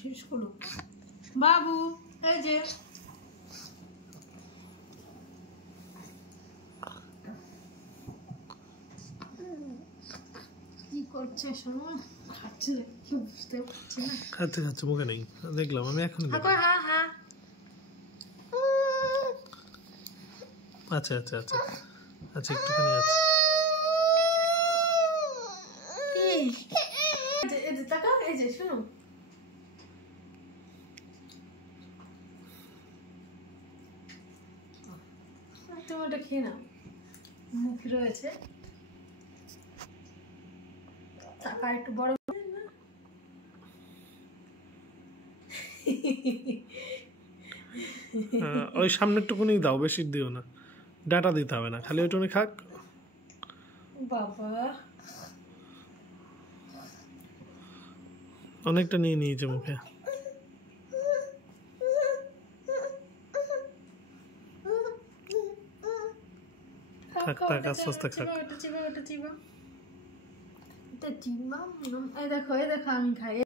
শেষ করো বাবু। এই যে কি করছে শোনো, খাচ্ছে কি বুঝতে পারছি না। খাচ্ছে খাচ্ছে, মুখে নেই দেখলাম আমি এখন। হ্যাঁ হ্যাঁ আচ্ছা আচ্ছা আচ্ছা আচ্ছা, একটুখানি আছে। এই যে তাকাও, এই যে শোনো, তুমি ওটা খেয়ে নাও, মুখ রয়েছে। টাকা একটু বড় ওই সামনেরটুকুনি দাও, বেশি দিও না, ডাটা দিতে হবে না, খালি ওইটুকুনি খাক। বাবা অনেকটা নিয়ে নিয়েছে মুখে। থাক থাক, আস্তে আস্তে খাক। এটা চিবা, এই দেখো আমি খাই।